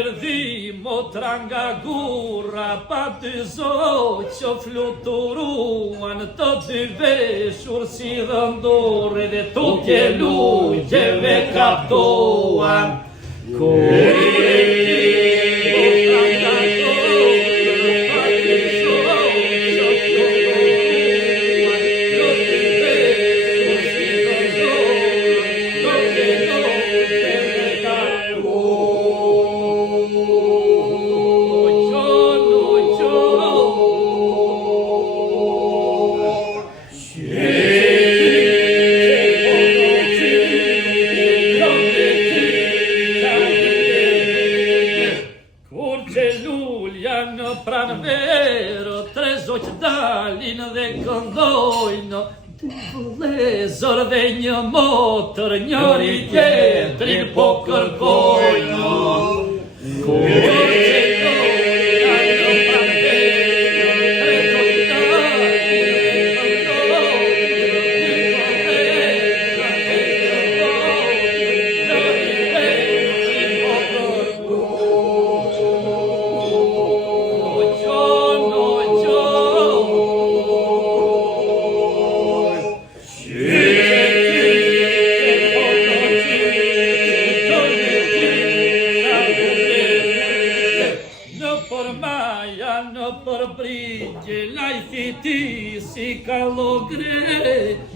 Erdhimo tranga gurra pa dy zoj që fluturuan të dy veshur si dhëndore dhe tukje lugjeve kaptoan. Vëllezër dhe një motër, njëri tjetrin po kërkojnë.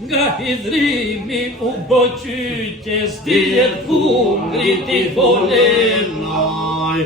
Nga hidrimi u boqyqes, dijet fungrit I volenaj.